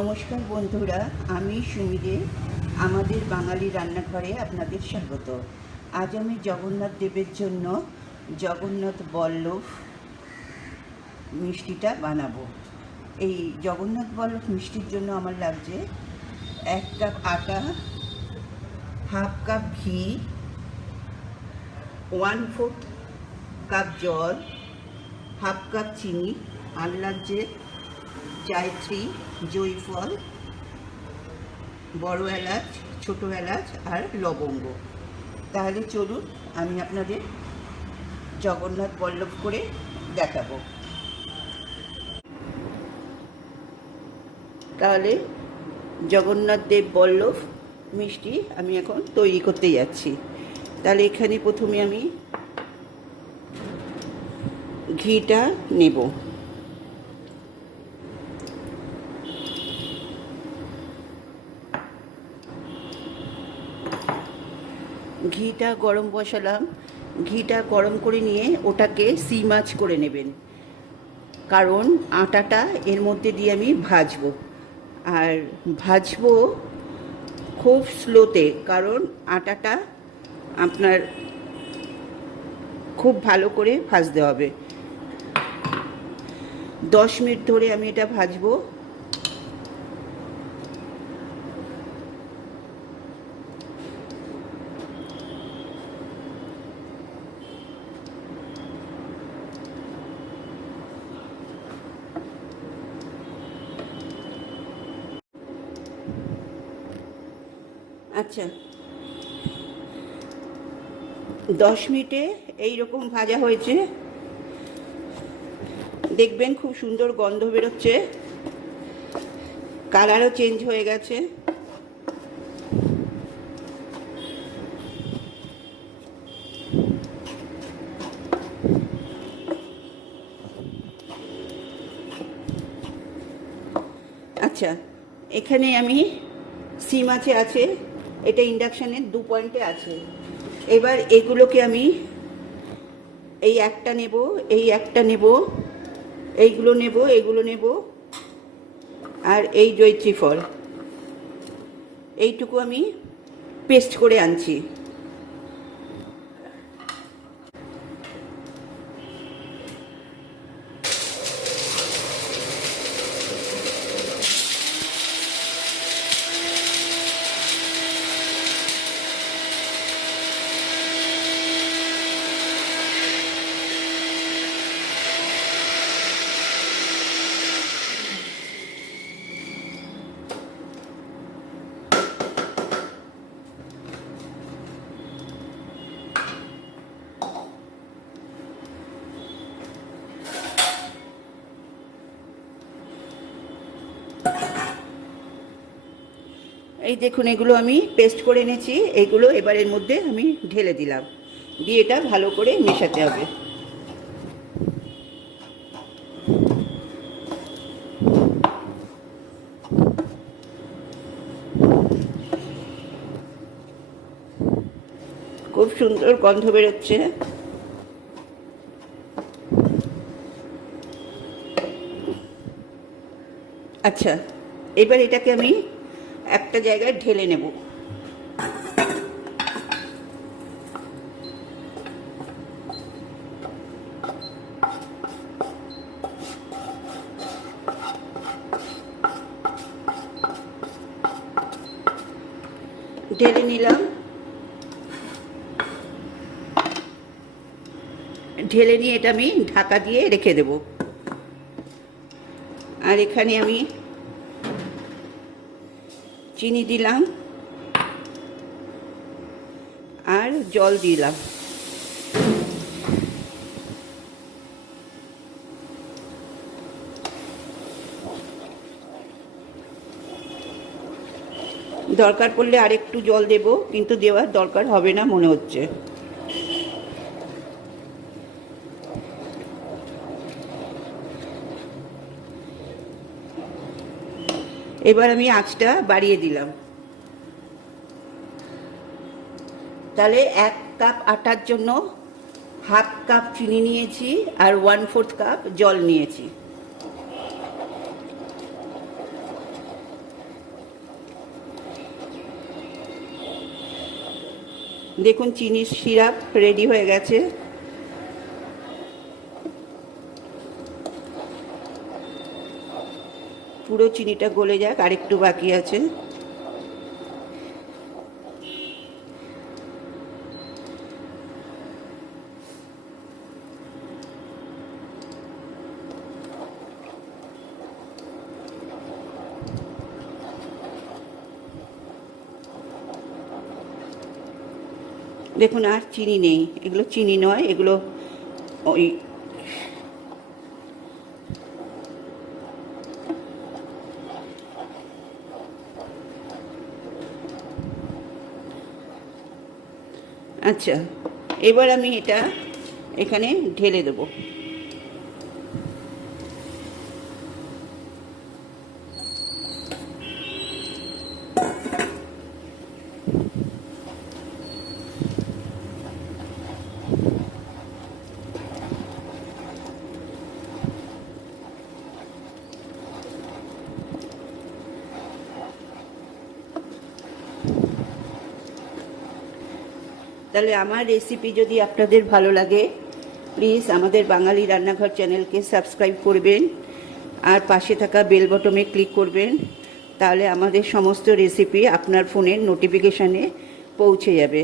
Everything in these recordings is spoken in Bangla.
নমস্কার বন্ধুরা, আমি সুমিরে আমাদের বাঙালি রান্নাঘরে আপনাদের স্বাগত। আজ আমি জগন্নাথ দেবের জন্য জগন্নাথ বল্লভ মিষ্টিটা বানাবো। এই জগন্নাথ বল্লভ মিষ্টির জন্য আমার লাগছে 1 কাপ আটা, হাফ কাপ ঘি, 1/4 কাপ জল, হাফ কাপ চিনি, আর লাগছে জায়ত্রী, জয়ফল, বড় এলাচ, ছোট এলাচ আর লবঙ্গ। তাহলে চলুন আমি আপনাদের জগন্নাথ বল্লভ করে দেখাবো। তাহলে জগন্নাথ দেব বল্লভ মিষ্টি আমি এখন তৈরি করতে যাচ্ছি। তাহলে এখানে প্রথমে আমি ঘিটা নেব। ঘিটা গরম বসালাম। ঘিটা গরম করে নিয়ে ওটাকে সিম আঁচ করে নেবেন, কারণ আটাটা এর মধ্যে দিয়ে আমি ভাজবো। আর ভাজবো খুব স্লোতে, কারণ আটাটা আপনার খুব ভালো করে ভাজতে হবে। 10 মিনিট ধরে আমি এটা ভাজবো। আচ্ছা, 10 মিনিটে এইরকম ভাজা হয়েছে। দেখবেন খুব সুন্দর গন্ধ বেরোচ্ছে, কালারও চেঞ্জ হয়ে গেছে। আচ্ছা, এখানে আমি সিম আছে, এটা ইন্ডাকশানের 2 পয়েন্টে আছে। এবার এগুলোকে আমি এই একটা নেব, এই একটা নেব, এইগুলো নেব, আর এই জয়িত্রী ফল এইটুকু আমি পেস্ট করে আনছি। এই দেখুন, এগুলো আমি পেস্ট করে এনেছি। এইগুলো এবার এর মধ্যে আমি ঢেলে দিলাম, দিয়ে এটা ভালো করে মেশাতে হবে। খুব সুন্দর গন্ধ বেরোচ্ছে। আচ্ছা, এবার এটাকে আমি একটা জায়গায় ঢেলে নেব। ঢেলে নিলাম। ঢেলে নিয়ে এটা আমি ঢাকা দিয়ে রেখে দেব। আর এখানে আমি চিনি দিলাম আর জল দিলাম। দরকার পড়লে আরেকটু জল দেব, কিন্তু দেওয়ার দরকার হবে না মনে হচ্ছে। এবার আমি আঁচটা বাড়িয়ে দিলাম। তাহলে 1 কাপ আটার জন্য হাফ কাপ চিনি নিয়েছি আর 1/4 কাপ জল নিয়েছি। দেখুন চিনির সিরাপ রেডি হয়ে গেছে। পুরো চিনিটা গলে যাক, আরেকটু বাকি আছে। দেখুন আর চিনি নেই, এগুলো চিনি নয়, এগুলো ওই আচ্ছা, এবার আমি এটা এখানে ঢেলে দেবো। তাহলে আমার রেসিপি যদি আপনাদের ভালো লাগে, প্লিজ আমাদের বাঙালি রান্নাঘর চ্যানেলকে সাবস্ক্রাইব করবেন আর পাশে থাকা বেল বটনে ক্লিক করবেন। তাহলে আমাদের সমস্ত রেসিপি আপনার ফোনের নোটিফিকেশানে পৌঁছে যাবে।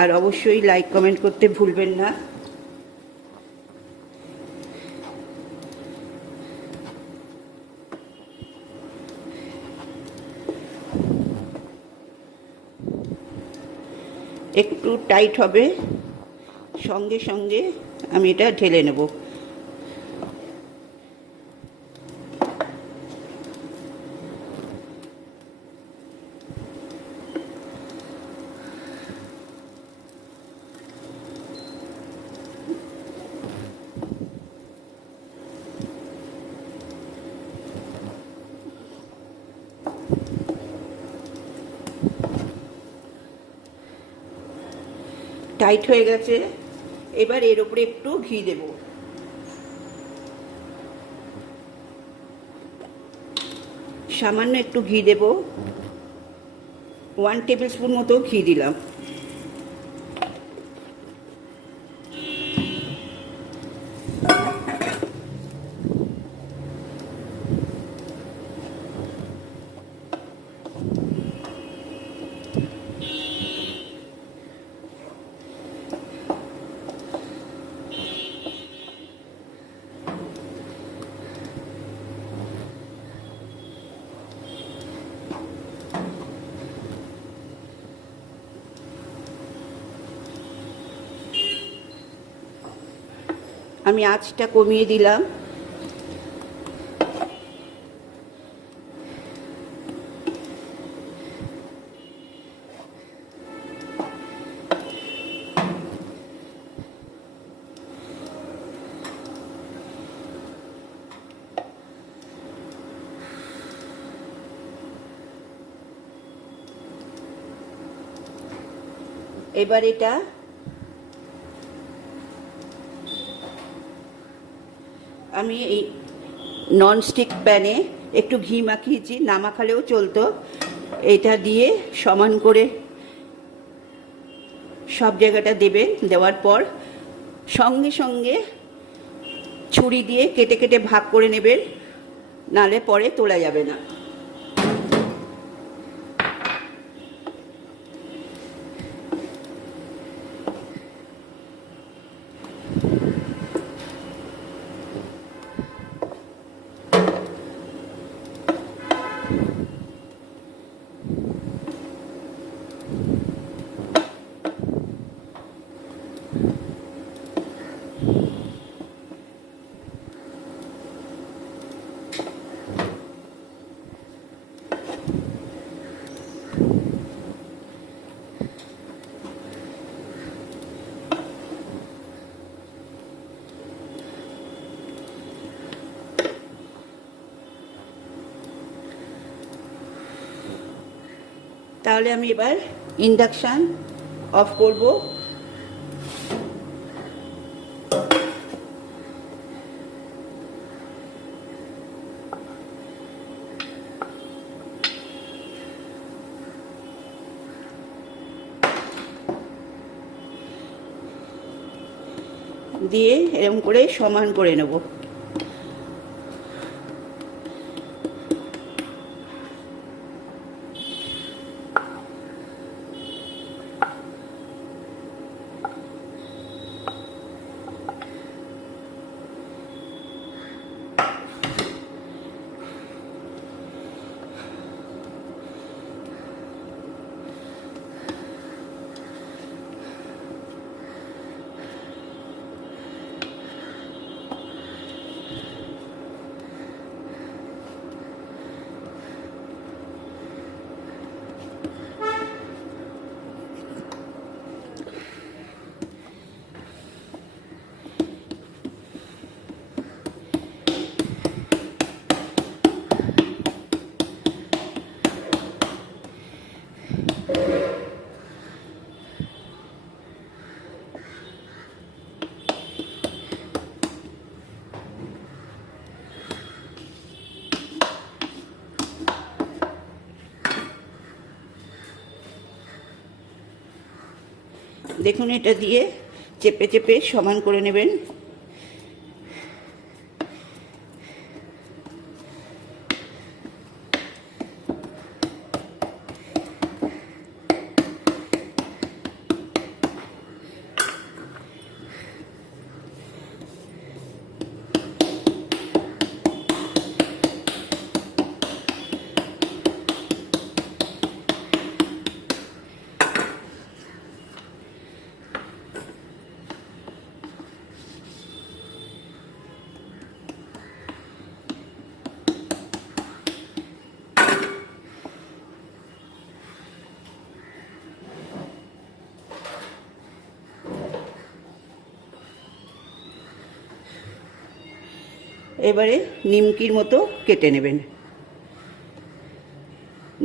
আর অবশ্যই লাইক কমেন্ট করতে ভুলবেন না। একটু টাইট হবে, সঙ্গে সঙ্গে আমি এটা ঢেলে নেব। টাইট হয়ে গেছে, এবার এর উপরে একটু ঘি দেব। সামান্য একটু ঘি দেব, 1 টেবিল স্পুন মতো ঘি দিলাম। আমি আঁচটা কমিয়ে দিলাম। এবার এটা আমি এই ননস্টিক প্যানে একটু ঘি মাখিয়েছি, না মাখালেও চলতো। এটা দিয়ে সমান করে সব জায়গাটা দেবেন। দেওয়ার পর সঙ্গে সঙ্গে ছুরি দিয়ে কেটে কেটে ভাগ করে নেবেন, নালে পরে তোলা যাবে না। তাহলে আমি এবার ইন্ডাকশান অফ করব। দিয়ে এরকম করে সমান করে নেব। দেখুন, এটা দিয়ে চেপে চেপে সমান করে নেবেন। এবারে নিমকির মতো কেটে নেবেন,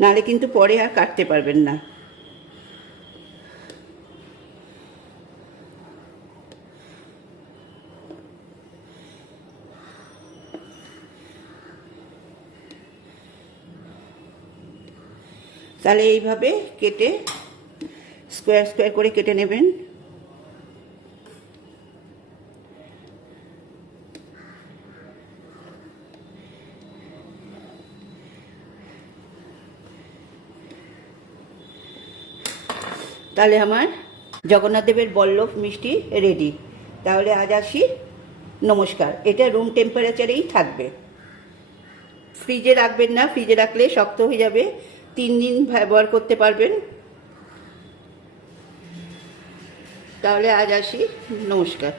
নালে কিন্তু পরে আর কাটতে পারবেন না। তাহলে এইভাবে কেটে স্কোয়ার স্কোয়ার করে কেটে নেবেন। তাহলে আমার জগন্নাথ দেবের বল্লভ মিষ্টি রেডি। তাহলে আজ আসি, নমস্কার। এটা রুম টেম্পারেচারেই থাকবে, ফ্রিজে রাখবেন না, ফ্রিজে রাখলে শক্ত হয়ে যাবে। 3 দিন ব্যবহার করতে পারবেন। তাহলে আজ আসি, নমস্কার।